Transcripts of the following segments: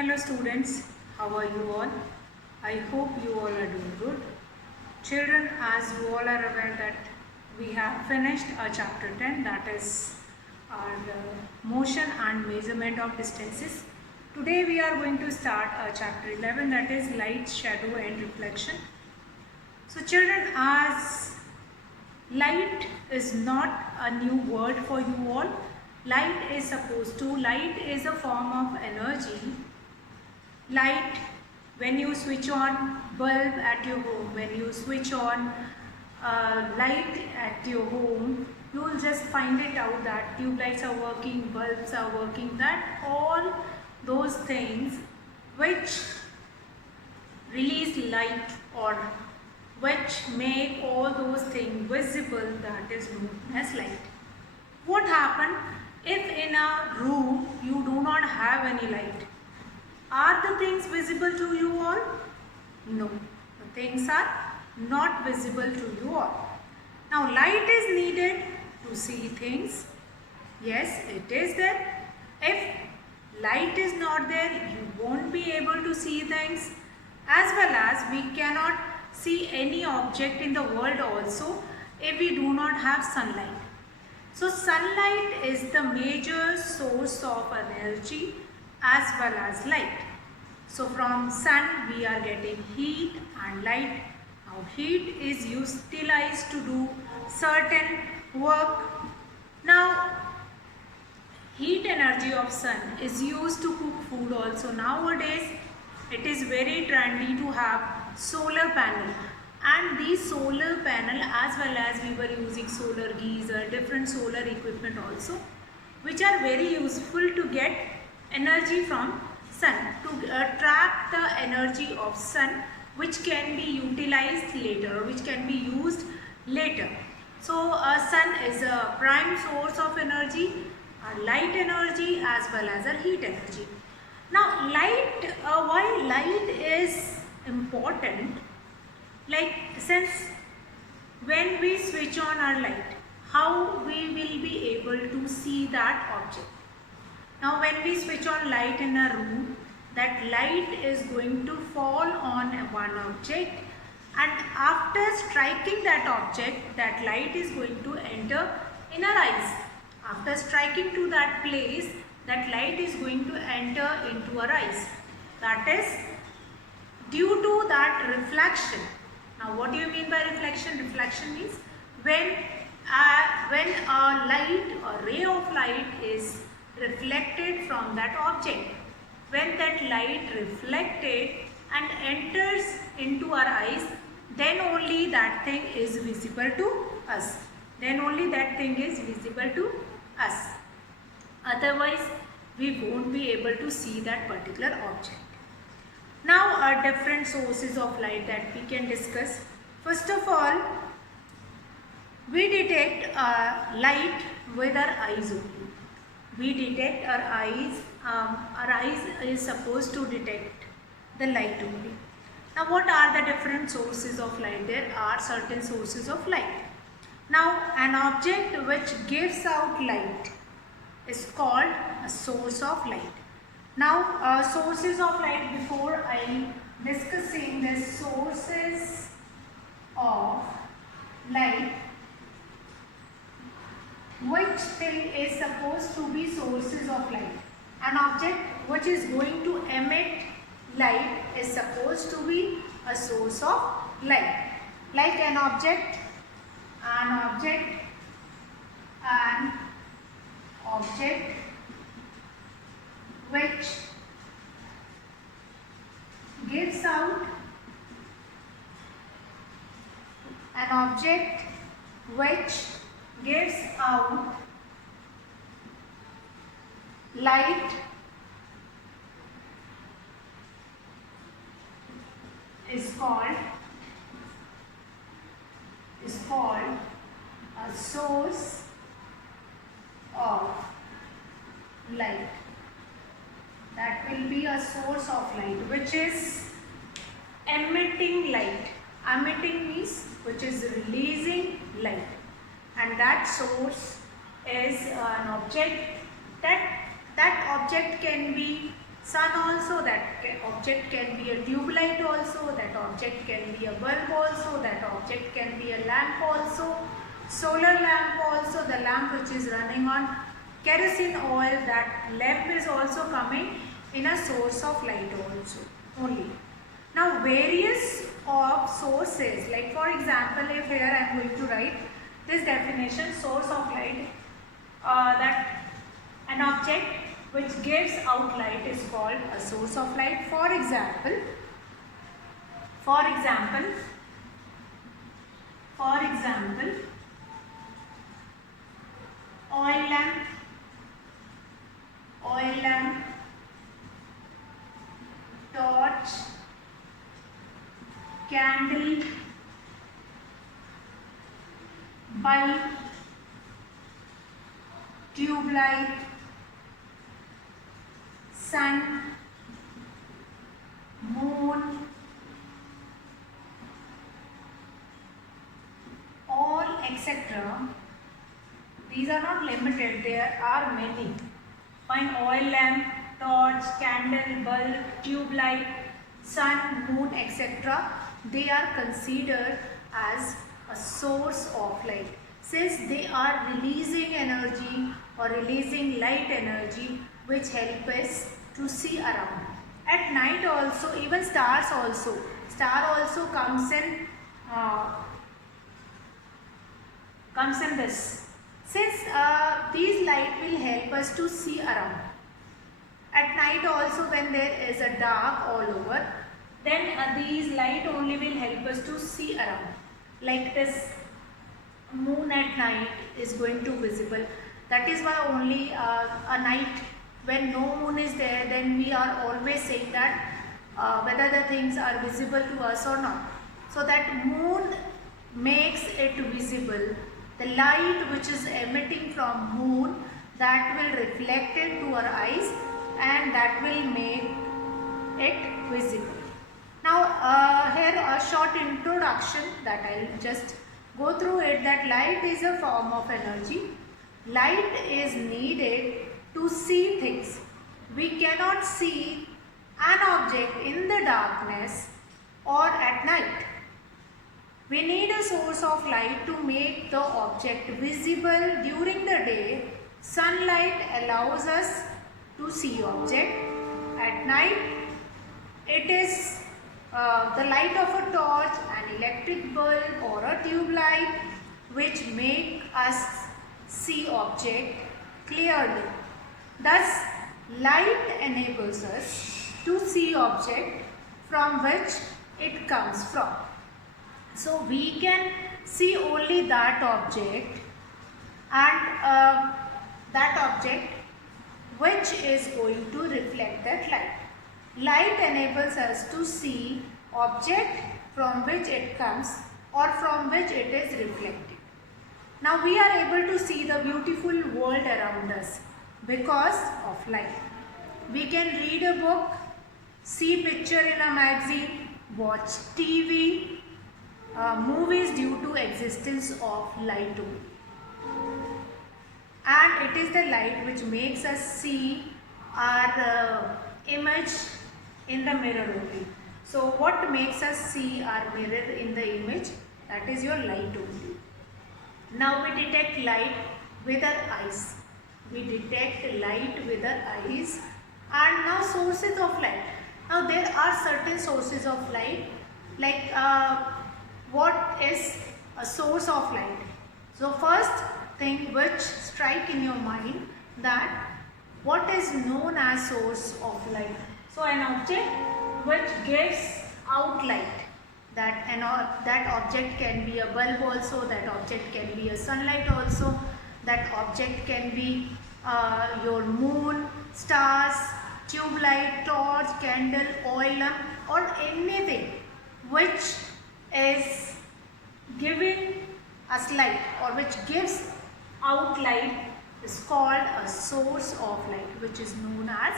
Hello students, how are you all? I hope you all are doing good. Children, as you all are aware that we have finished our chapter 10, that is our motion and measurement of distances. Today we are going to start our chapter 11, that is light, shadow and reflection. So children, as light is not a new word for you all. Light is a form of energy. Light, when you switch on bulb at your home, when you switch on light at your home, you will just find it out that tube lights are working, bulbs are working, that all those things which release light or which make all those things visible, that is known as light. What happens if in a room you do not have any light? Are the things visible to you all? No, the things are not visible to you all. Now light is needed to see things. Yes, it is there. If light is not there, you won't be able to see things, as well as we cannot see any object in the world also if we do not have sunlight. So sunlight is the major source of energy as well as light. So from sun we are getting heat and light. Now heat is utilized to do certain work. Now heat energy of sun is used to cook food also. Nowadays it is very trendy to have solar panel, and these solar panel, as well as we were using solar geyser, different solar equipment also, which are very useful to get energy from sun, to trap the energy of sun, which can be utilized later or which can be used later. So sun is a prime source of energy, light energy as well as a heat energy. Now light, why light is important? Like, since when we switch on our light, how we will be able to see that object? Now when we switch on light in a room, that light is going to fall on one object, and after striking that object, that light is going to enter in our eyes. After striking to that place, that light is going to enter into our eyes. That is due to that reflection. Now what do you mean by reflection? Reflection means when a light or ray of light is reflected from that object. When that light reflected and enters into our eyes, then only that thing is visible to us. Then only that thing is visible to us. Otherwise, we won't be able to see that particular object. Now are different sources of light that we can discuss. First of all, we detect light with our eyes only. We detect our eyes is supposed to detect the light only. Now what are the different sources of light? There are certain sources of light. Now an object which gives out light is called a source of light. Now sources of light, before I discussing the sources of light, which thing is supposed to be sources of light? An object which is going to emit light is supposed to be a source of light. Like an object which gives out light is called a source of light. That will be a source of light which is emitting light. Emitting means which is releasing light, and that source is an object. That object can be sun also, object can be a tube light also, that object can be a bulb also, that object can be a lamp also, solar lamp also, the lamp which is running on kerosene oil, that lamp is also coming in a source of light also only. Now various of sources, like for example, if here I am going to write this definition, source of light, that an object which gives out light is called a source of light. For example, oil lamp, torch, candle, bulb, tube light, sun, moon, all etc. These are not limited, there are many. Find oil lamp, torch, candle, bulb, tube light, sun, moon, etc. They are considered as a source of light, since they are releasing energy or releasing light energy which help us to see around. At night also, even stars also, comes in this, since these light will help us to see around. At night also, when there is a dark all over, then these light only will help us to see around. Like this moon at night is going to visible. That is why only a night when no moon is there, then we are always saying that whether the things are visible to us or not. So that moon makes it visible. The light which is emitting from moon, that will reflect it to our eyes and that will make it visible. Now here a short introduction that I will just go through it, that light is a form of energy. Light is needed to see things. We cannot see an object in the darkness or at night. We need a source of light to make the object visible during the day. Sunlight allows us to see object. At night, it is the light of a torch, an electric bulb or a tube light which make us see object clearly. Thus, light enables us to see object from which it comes from. So, we can see only that object and that object which is going to reflect that light. Light enables us to see object from which it comes or from which it is reflected. Now we are able to see the beautiful world around us because of light. We can read a book, see picture in a magazine, watch TV, movies due to existence of light only. And it is the light which makes us see our image in the mirror only. So what makes us see our mirror in the image? That is your light only. Now we detect light with our eyes. We detect light with our eyes. And now sources of light. Now there are certain sources of light, like what is a source of light? So first thing which strike in your mind, that what is known as source of light. So an object which gives out light, that object can be a bulb also, that object can be a sunlight also, that object can be your moon, stars, tube light, torch, candle, oil lamp, or anything which is giving us light or which gives out light is called a source of light, which is known as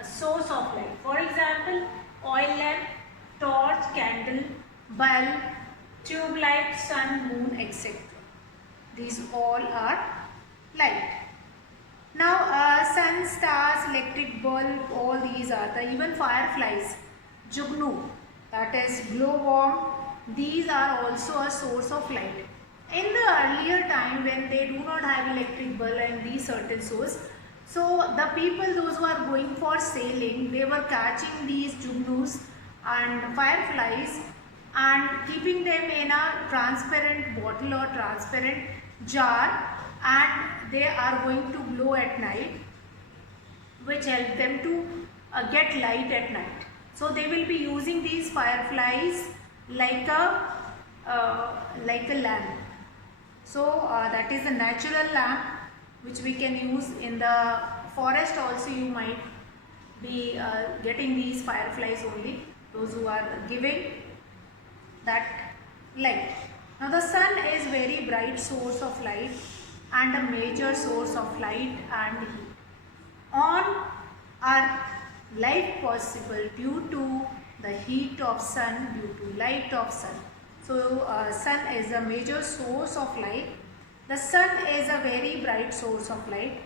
a source of light. For example, oil lamp, torch, candle, bulb, tube light, sun, moon, etc. These all are light. Now, sun, stars, electric bulb, all these are the even fireflies, jugnu, that is glowworm. These are also a source of light. In the earlier time when they do not have electric bulb and these certain source, so the people those who are going for sailing, they were catching these jugnus and fireflies and keeping them in a transparent bottle or transparent jar, and they are going to glow at night, which help them to get light at night. So they will be using these fireflies like a lamp. So that is a natural lamp which we can use in the forest. Also you might be getting these fireflies only, those who are giving that light. Now the sun is very bright source of light and a major source of light and heat. On earth, life possible due to the heat of sun, due to light of sun. So sun is a major source of light. The sun is a very bright source of light.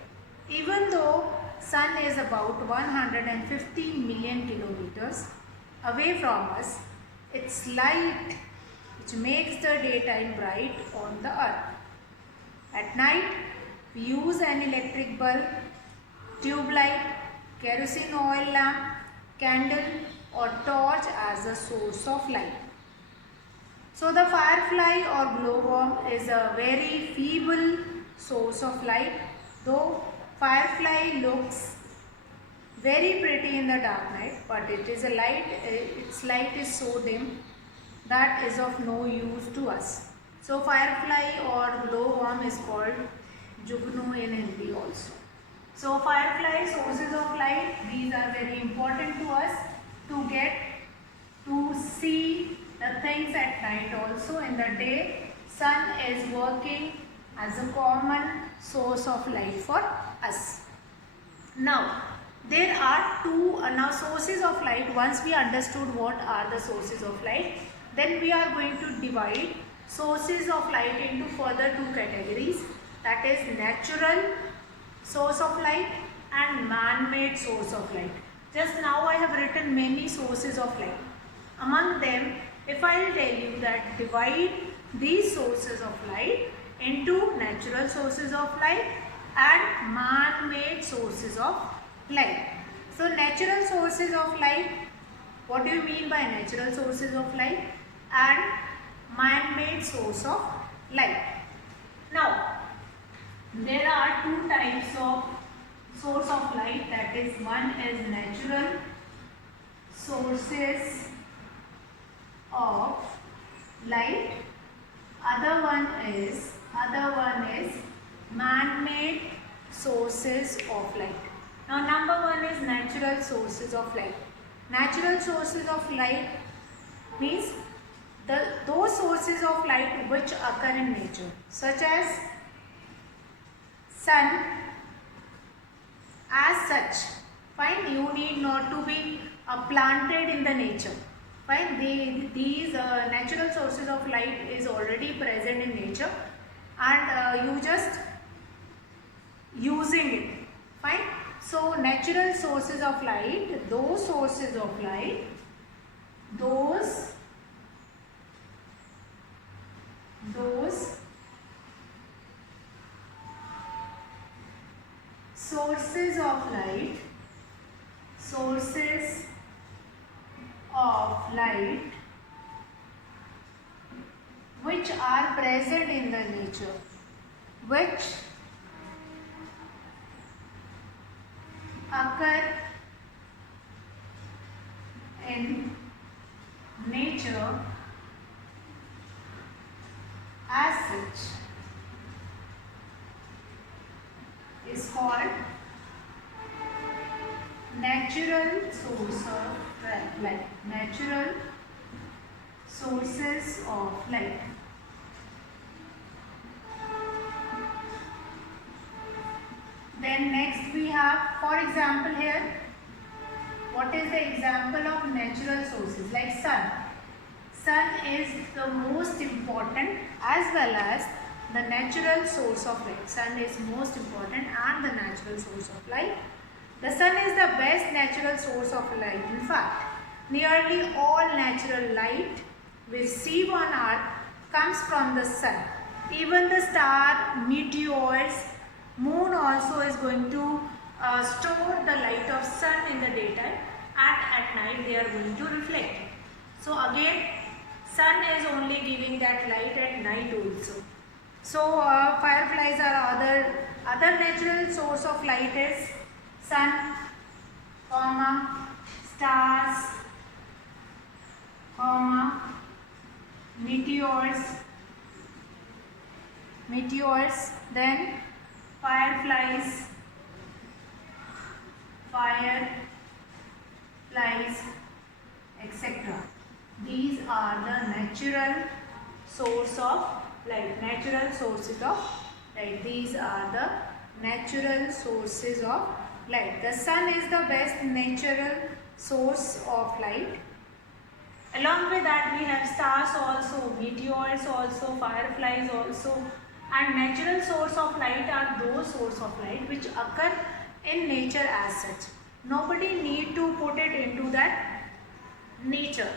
Even though sun is about 150 million kilometers away from us, its light which makes the daytime bright on the earth. At night, we use an electric bulb, tube light, kerosene oil lamp, candle or torch as a source of light. So the firefly or glowworm is a very feeble source of light, though firefly looks very pretty in the dark night, but it is a light, its light is so dim that is of no use to us. So firefly or glowworm is called jugnu in Hindi also. So firefly, sources of light, these are very important to us to get to see the things at night also. In the day, sun is working as a common source of light for us. Now, there are two sources of light. Once we understood what are the sources of light, then we are going to divide sources of light into further two categories, that is natural source of light and man-made source of light. Just now I have written many sources of light. Among them, if I will tell you that divide these sources of light into natural sources of light and man-made sources of light. So natural sources of light, what do you mean by natural sources of light and man-made source of light? Now, there are two types of source of light, that is, one is natural sources of light, other one is man-made sources of light. Now number one is natural sources of light. Natural sources of light means those sources of light which occur in nature, such as sun. As such, fine, you need not to be planted in the nature. Fine, these natural sources of light is already present in nature and you just using it. Fine. So natural sources of light, those sources of light, those sources of light which are present in the nature, which occur in nature as such is called natural source of light. Natural sources of light. Then next we have, for example, here, what is the example of natural sources? Like sun. Sun is the most important as well as the natural source of light. Sun is most important and the natural source of light. The sun is the best natural source of light. In fact, nearly all natural light we see on earth comes from the sun. Even the star, meteors, moon also is going to store the light of sun in the daytime, and at night they are going to reflect. So again, sun is only giving that light at night also. So fireflies are other natural source of light is sun, comma, stars, comma, meteors, then fireflies, etc. These are the natural source of light. Natural sources of light. These are the natural sources of light. The sun is the best natural source of light. Along with that, we have stars also, meteors also, fireflies also, and natural source of light are those source of light which occur in nature as such. Nobody need to put it into that nature.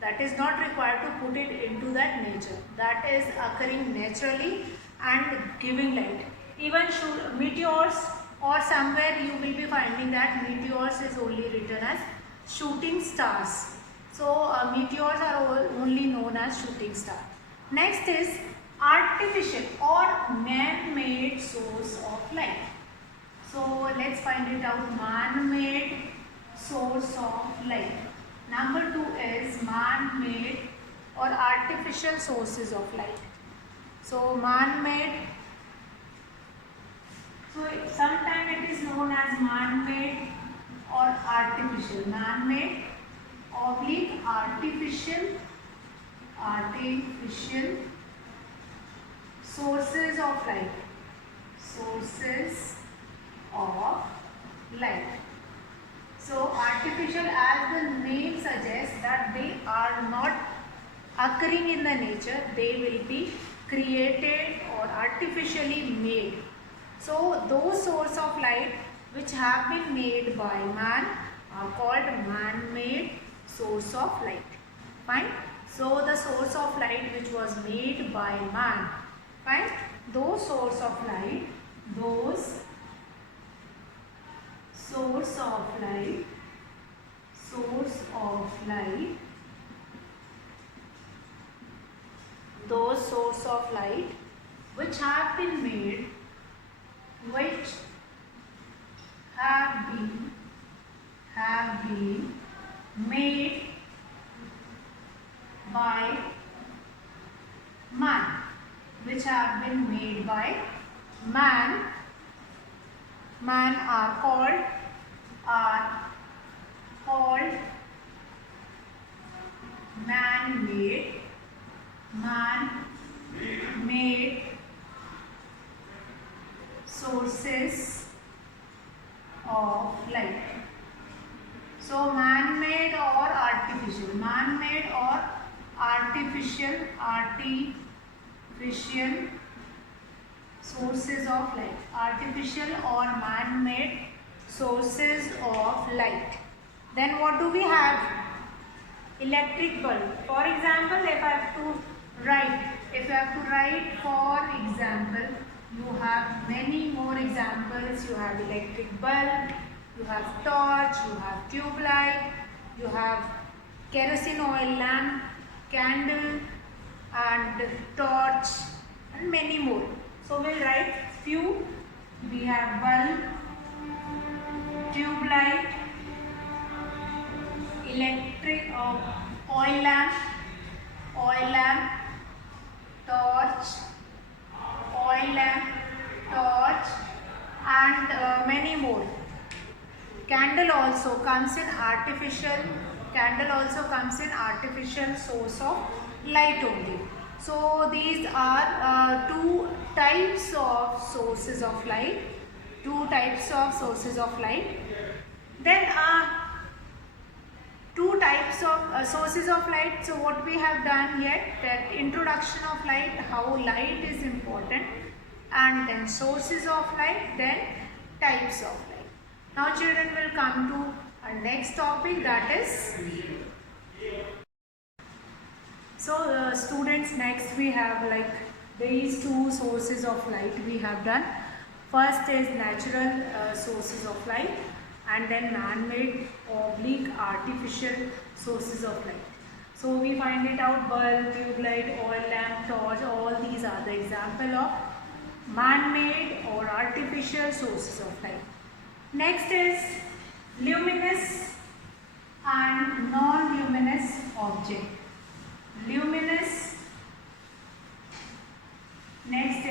That is not required to put it into that nature. That is occurring naturally and giving light. Even meteors, or somewhere you will be finding that meteors is only written as shooting stars. So meteors are only known as shooting star. Next is artificial or man-made source of light. So let's find it out. Man-made source of light. Number 2 is man-made or artificial sources of light. So man-made. So sometimes it is known as man-made or artificial. Man-made oblique artificial sources of light. Sources of light. So artificial, as the name suggests, that they are not occurring in the nature, they will be created or artificially made. So those sources of light which have been made by man are called man-made source of light. Fine. So the source of light which was made by man. Fine. Those source of light, those source of light which have been made by man, are called man-made sources of light. So man-made or artificial. Man-made or artificial sources of light. Artificial or man-made sources of light. Then what do we have? Electric bulb. For example, if I have to write, for example, you have many more examples. You have electric bulb, you have torch, you have tube light, you have kerosene oil lamp, candle and torch, and many more. So we'll write few. We have bulb, tube light, electric oil lamp, torch, and many more. Candle also comes in artificial source of light only. So these are two types of sources of light. Then two types of sources of light. So what we have done yet, that introduction of light, how light is important, and then sources of light, then types of light. Now children will come to our next topic, that is, so students, next we have like these two sources of light we have done. First is natural sources of light, and then man-made oblique artificial sources of light. So we find it out: bulb, tube light, oil lamp, torch, all these are the example of man-made or artificial sources of light. Next is luminous and non-luminous object. Luminous, next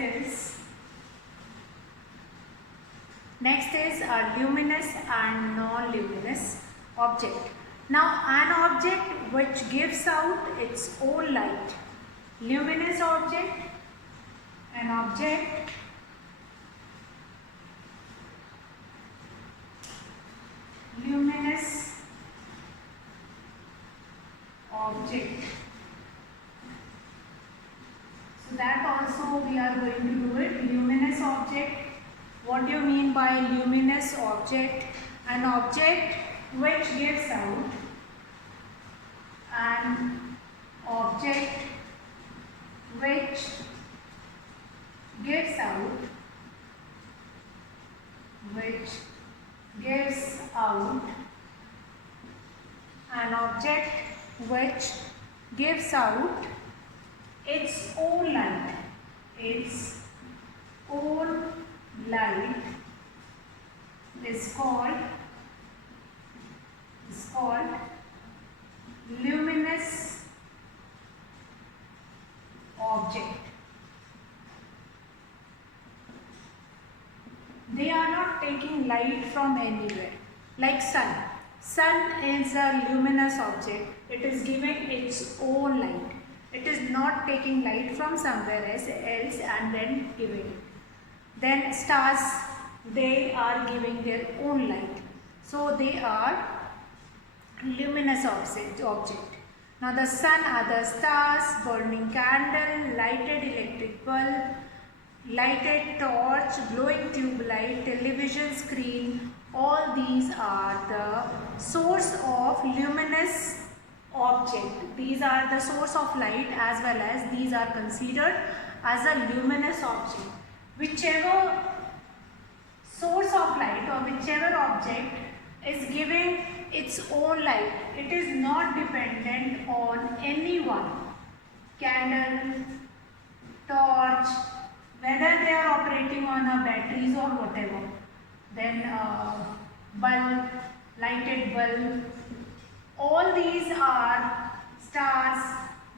is a luminous and non-luminous object. Now an object which gives out its own light. Luminous object, an object luminous object. So that also we are going to do it. Luminous object. What do you mean by luminous object? An object which gives out, an object which gives out, an object which gives out its own light. Its own light is called luminous object. They are not taking light from anywhere. Like sun. Sun is a luminous object. It is giving its own light. It is not taking light from somewhere else and then giving it. Then stars, they are giving their own light. So they are luminous object. Now the sun are the stars, burning candle, lighted electric bulb, lighted torch, glowing tube light, television screen. All these are the source of luminous object. These are the source of light, as well as these are considered as a luminous object. Whichever source of light or whichever object is giving its own light, it is not dependent on anyone. Candle, torch, whether they are operating on a batteries or whatever. Then bulb, lighted bulb, all these are stars.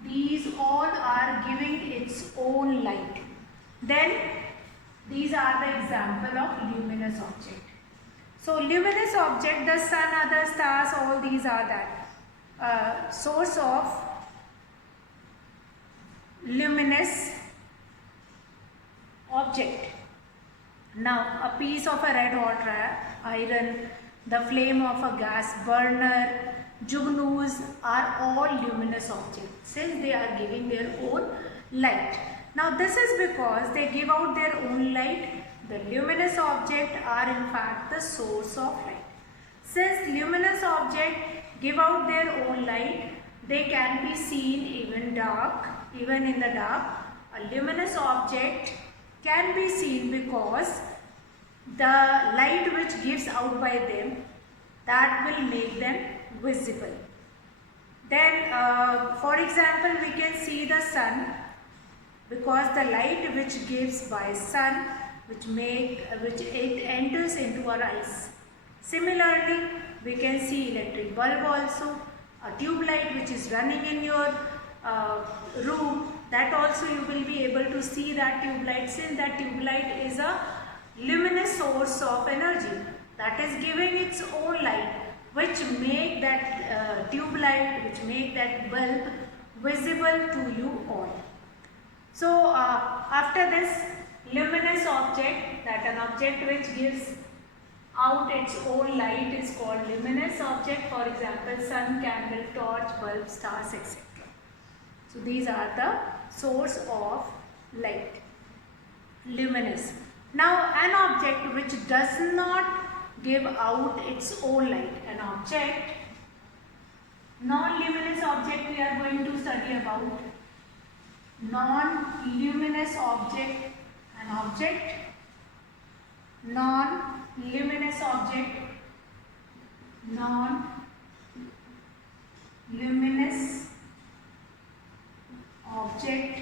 These all are giving its own light. Then these are the example of luminous object. So luminous object, the sun, other stars, all these are that source of luminous object. Now a piece of a red hot iron, the flame of a gas burner, jugnuns are all luminous objects since they are giving their own light. Now this is because they give out their own light. The luminous objects are in fact the source of light. Since luminous objects give out their own light, they can be seen even in the dark. A luminous object can be seen because the light which gives out by them, that will make them visible. Then for example, we can see the sun, because the light which gives by sun, which it enters into our eyes. Similarly, we can see electric bulb also, a tube light which is running in your room, that also you will be able to see that tube light, since that tube light is a luminous source of energy that is giving its own light, which make that tube light, which make that bulb visible to you all. So after this luminous object, that an object which gives out its own light is called luminous object. For example, sun, candle, torch, bulb, stars, etc. So these are the source of light, luminous. Now an object which does not give out its own light, an object, non-luminous object we are going to study about. Non-luminous object, an object, non-luminous object, non-luminous object,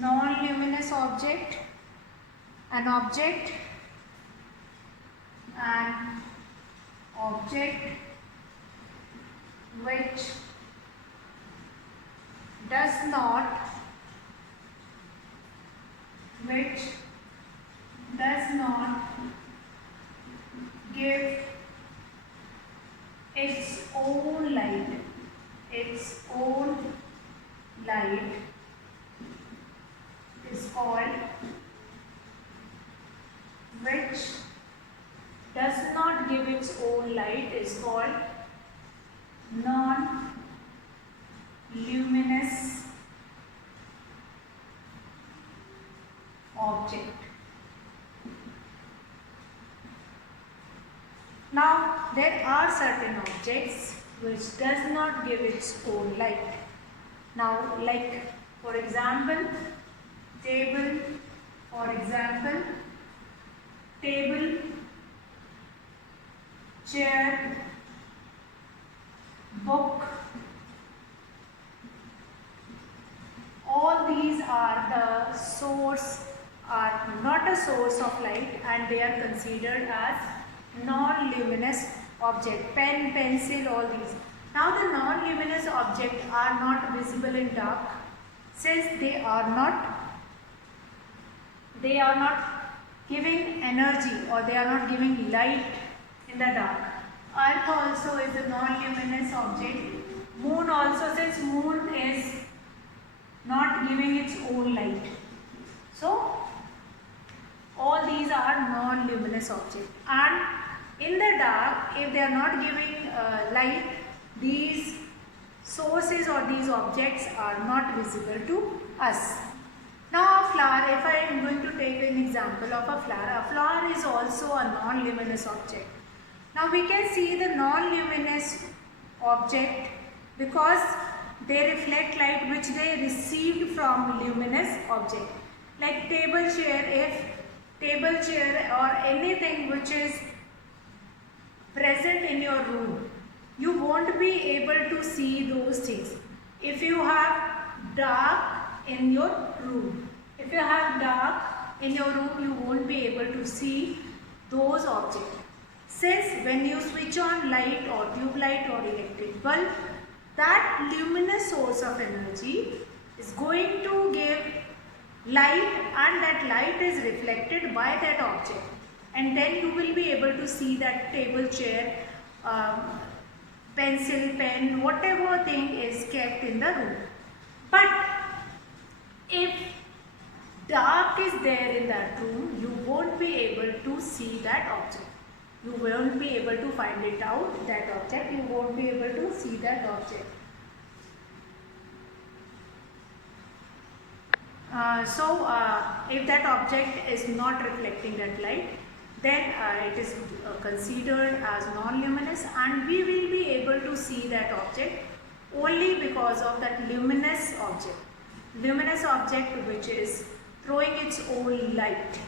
non-luminous object, an object which does not give its own light, is called, which does not give its own light is called non-luminous object. Now there are certain objects which does not give its own light. Now like for example table, chair, book, all these are not a source of light and they are considered as non-luminous object. Pen, pencil, all these. Now the non-luminous objects are not visible in dark since they are not giving energy or they are not giving light in the dark. Earth also is a non-luminous object. Moon also, since moon is not giving its own light. So all these are non-luminous objects. And in the dark, if they are not giving light, these sources or these objects are not visible to us. Now a flower, if I am going to take an example of a flower is also a non-luminous object. Now we can see the non-luminous object because they reflect light which they received from luminous object. Like table, chair, if table, chair or anything which is present in your room, you won't be able to see those things. If you have dark in your room, you won't be able to see those objects. Since when you switch on light or tube light or electric bulb, that luminous source of energy is going to give light and that light is reflected by that object. And then you will be able to see that table, chair, pencil, pen, whatever thing is kept in the room. But if dark is there in that room, you won't be able to see that object. You won't be able to find it out, that object. You won't be able to see that object. If that object is not reflecting that light, then it is considered as non-luminous and we will be able to see that object only because of that luminous object. Luminous object which is throwing its own light.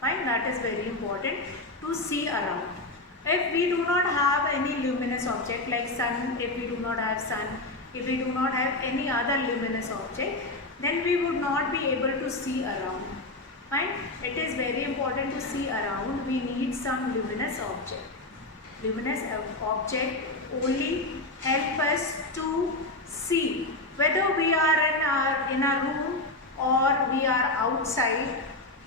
Fine, that is very important to see around. If we do not have any luminous object like sun, if we do not have sun, if we do not have any other luminous object, then we would not be able to see around. Fine, it is very important to see around. We need some luminous object. Luminous object only help us to see whether we are in a room or we are outside.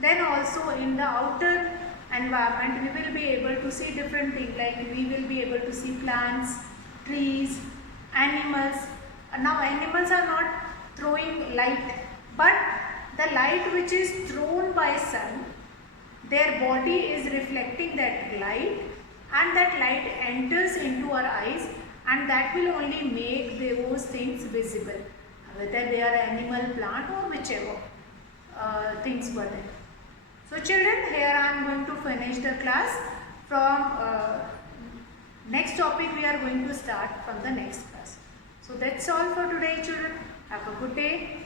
Then also in the outer environment we will be able to see different things, like we will be able to see plants, trees, animals. Now animals are not throwing light, but the light which is thrown by sun, their body is reflecting that light, and that light enters into our eyes, and that will only make those things visible, whether they are animal, plant, or whichever things were there. So children, here I am going to finish the class. From next topic we are going to start from the next class. So that's all for today children. Have a good day.